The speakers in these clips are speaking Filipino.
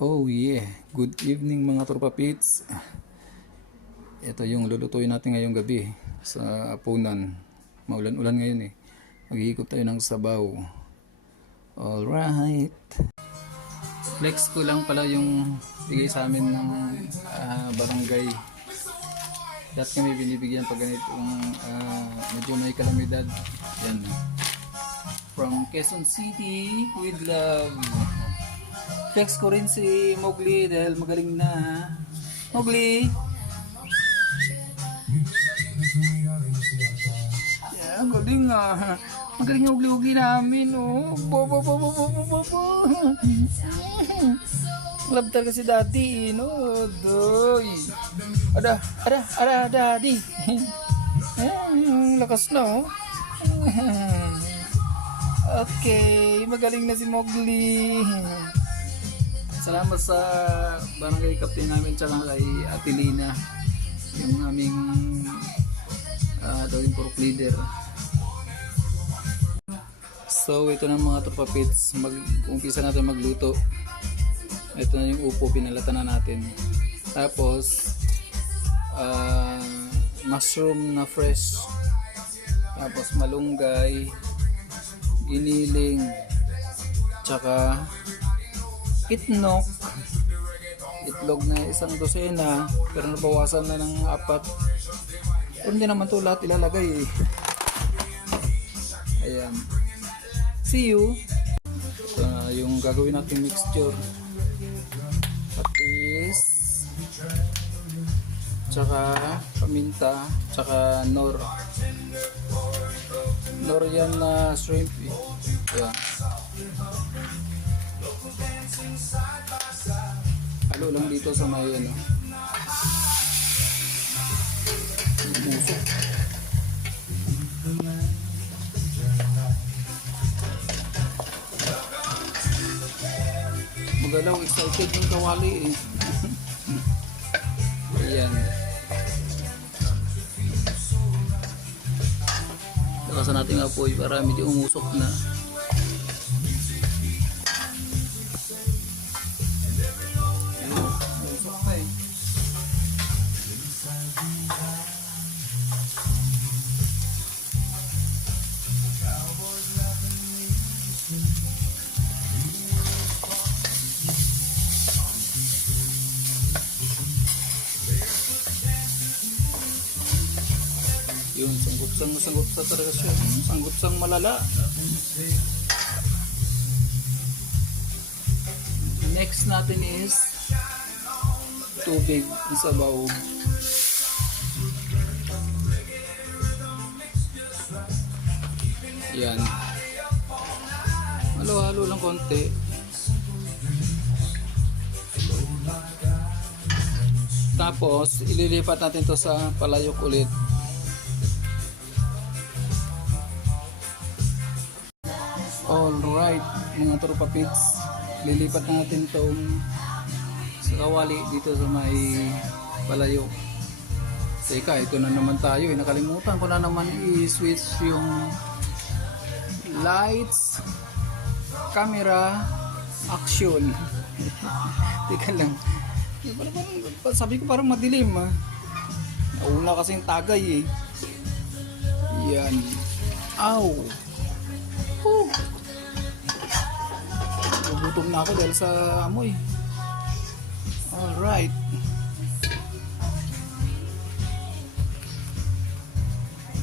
Oh yeah, good evening mga tropa pits. Ito yung lulutuin natin ngayong gabi sa apunan. Maulan-ulan ngayon eh. Maghihigop tayo ng sabaw. Alright. Flex ko lang pala yung bigay sa amin ng barangay. Lahat kami binibigyan pag ganitong medyo may kalamidad. Yan. From Quezon City with love. Flex ko rin si Mowgli dahil magaling na. Mowgli! Yeah, galing ah. Magaling yung Mowgli namin oh. Bo. Love talaga si daddy no. Doy. Ada daddy. Lakas na oh. Okay, magaling na si Mowgli. Salamat sa barangay captain namin tsaka kay Ate Lina, yung aming daw yung pork leader. So ito na mga tropa pits, mag-umpisa natin magluto. Ito na yung upo, pinalatan na natin. Tapos mushroom na fresh. Tapos malunggay, giniling, tsaka itlog na isang dosena, pero nabawasan na ng 4. Hindi naman ito lahat ilalagay eh. Ayan, see you. Ito na yung gagawin natin mixture: patis, tsaka paminta, tsaka nor yan na shrimp eh. Ayan. Halo lang dito sa may ano. Busok. Magalaw, excited yung kawali eh. Ayan. Lakasan natin apoy para medyo umusok na. Yun, sanggutsang talaga siya. Sanggutsang malala. Next natin is tubig ng sabaw. Yan. Halo-halo lang konti. Tapos ililipat natin to sa palayok ulit. Alright mga tropa pits, lilipat na natin itong sa kawali dito sa may palayo. Teka, ito na naman tayo eh. Nakalimutan ko na naman i-switch yung lights, camera, action. Teka lang, sabi ko parang madilim ah. Nauna kasing tagay eh. Yan. Ow. Gutom na ako dahil sa amoy. Alright.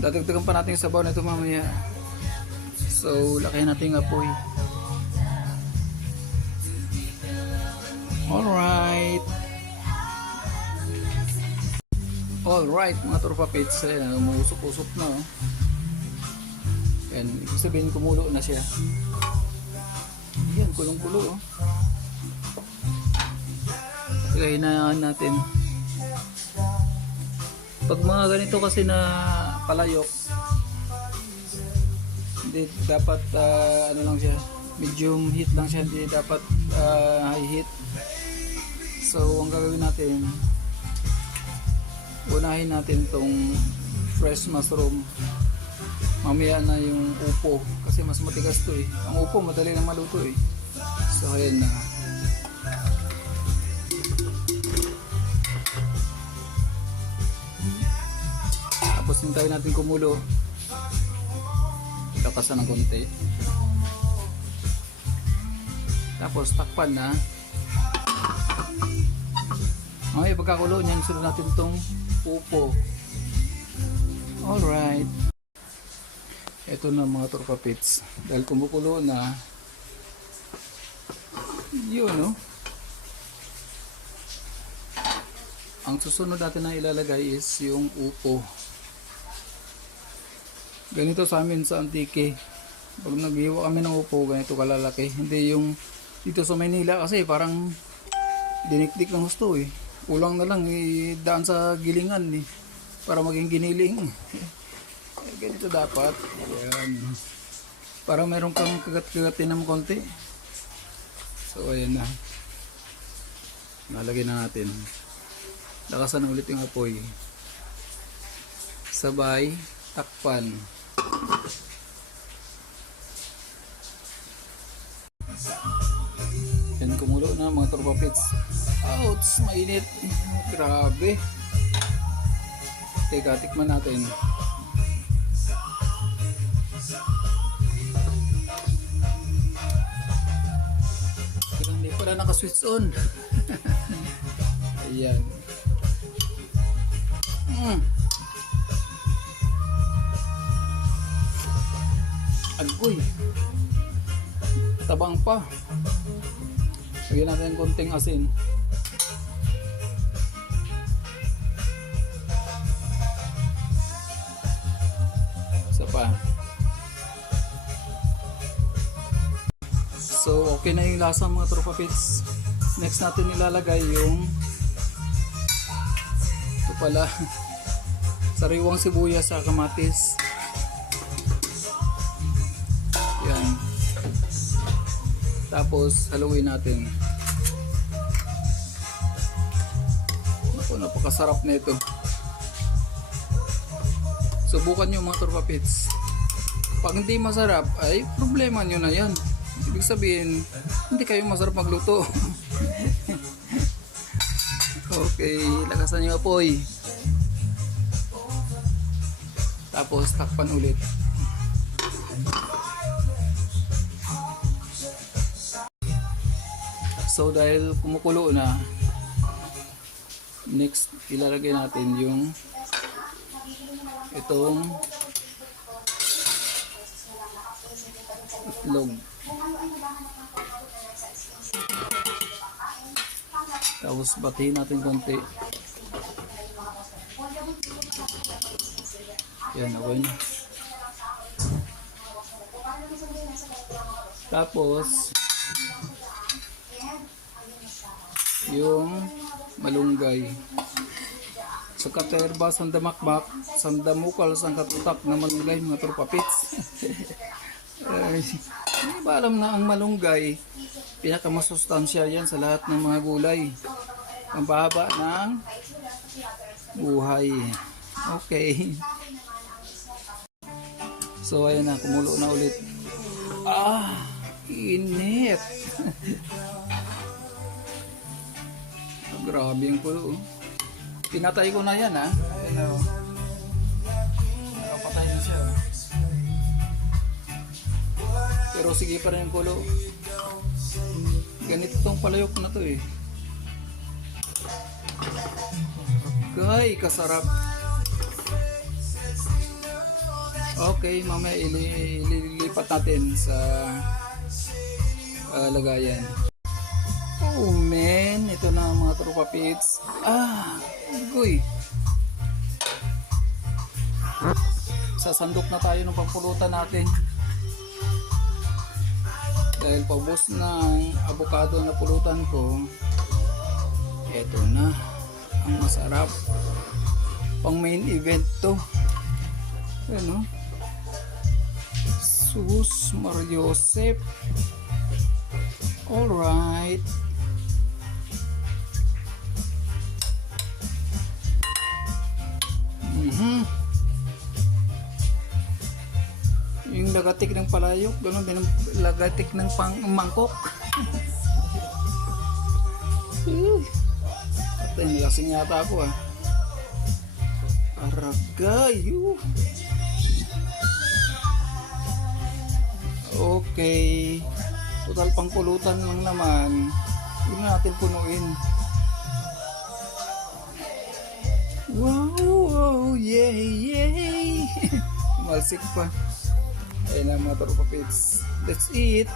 Dadagdagan pa natin yung sabaw na ito mamaya. So, lakayin natin yung apoy. Alright. Alright mga tropa pits. Ayan, umusok-usok na oh. Ayan, ibig sabihin kumulo na siya. Yan, kulong-kulo oh. Hinayaan natin. Pag mga ganito kasi na palayok, hindi dapat ano lang siya, medium heat lang siya, hindi dapat high heat. So ang gagawin natin, unahin natin tong fresh mushroom, mamaya na yung upo kasi mas matigas to eh. Ang upo madali na maluto eh. So ayan na. Tapos hintayin natin kumulo. Lakasan ng konti. Tapos takpan na. Okay, pagkakulo niyan, sunod natin itong upo. Alright. Ito na mga torpapits. Dahil kumukulo na, yun, no? Ang susunod natin na ilalagay is yung upo. Ganito sa amin sa Antique. Pag naghiwa kami ng upo, ganito kalalaki. Hindi yung dito sa Maynila kasi parang dinikdik ng gusto eh. Ulang na lang daan sa gilingan eh. Para maging giniling. Ganito dapat. Ayan. Para meron kang kagat-kagatin ng konti. So ayan na. Nalagay na natin. Lakasan ulit yung apoy. Sabay takpan. Yan, kumulo na mga torpapits. Ouch! Mainit. Grabe. Teka, tikman natin. Pero hindi pala naka-switch on. Ayan. Agoy. Tabang pa. Lagyan natin konting asin. Isa pa. So okay na yung lasa mga torpapits. Next natin ilalagay yung ito pala sariwang sibuyas sa kamatis. Yan. Tapos haluin natin. Naku, napakasarap nito. Subukan nyo mga torpapits. Pag hindi masarap ay problema nyo na yan. Ibig sabihin hindi kayo masarap magluto. Okay, lakasan nyo apoy. Tapos takpan ulit. So dahil kumukulo na, next ilalagay natin yung itong itlog. Tapos batiin natin konti. Yan, okay na. Tapos yung malunggay. Sa katerba, sandamakbak, sandamukal, sang katutak na malunggay mga torpapits. Hindi ba alam na ang malunggay pinakamasustansya yan sa lahat ng mga gulay. Ang pahaba ng buhay. Okay. So ayan na, kumulo na ulit. Ah, init. Grabe yung kulo. Pinatay ko na yan ha. Ayan o. Nakapatay na siya. Pero sige pa rin yung kulo. Ganito tong palayok na to eh. Kay, kasarap. Okay, mamaya ililipat natin sa lagayan. Oh man, ito na mga torpapits. Ah, guy. Sasandok na tayo ng pagpulutan natin. Dahil paubos na ang avocado na pulutan ko, ito na ang masarap. Pang main event to. Ano? Sus Mariosep. Alright. Yung lagatik ng palayok, ganoon din ang lagatik ng mangkok. At lasing yata ako ah. Aragay. Okay. Total pangpulutan lang naman. Hindi na natin punuin. Wow, yay, yay. Malsik pa. Ayun lang mga tropa pits. That's it.